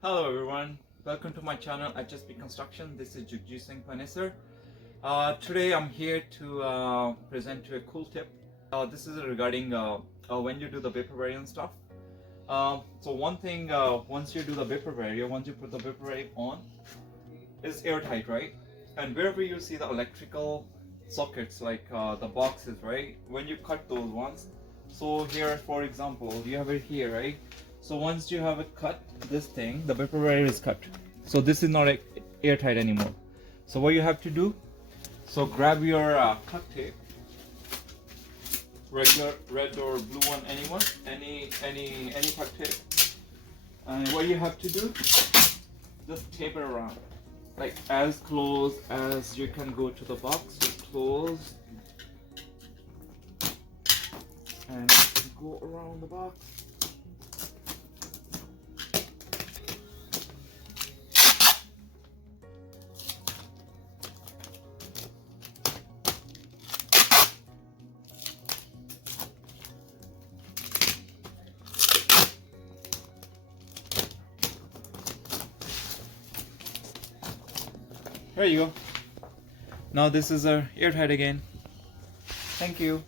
Hello everyone, welcome to my channel HSP Construction. This is Jagjeet Singh Panesar. Today I'm here to present you a cool tip. This is regarding when you do the vapor barrier and stuff. So one thing, once you do the vapor barrier, once you put the vapor barrier on, is airtight, right? And wherever you see the electrical sockets, like the boxes, right? When you cut those ones, so here, for example, you have it here, right? So once you have it cut, this thing, the vapor barrier is cut. So this is not airtight anymore. So what you have to do, so grab your cut tape, regular red or blue one, anyone, any cut tape. And what you have to do, just tape it around, like as close as you can go to the box. Just close and go around the box. There you go. Now this is airtight again. Thank you.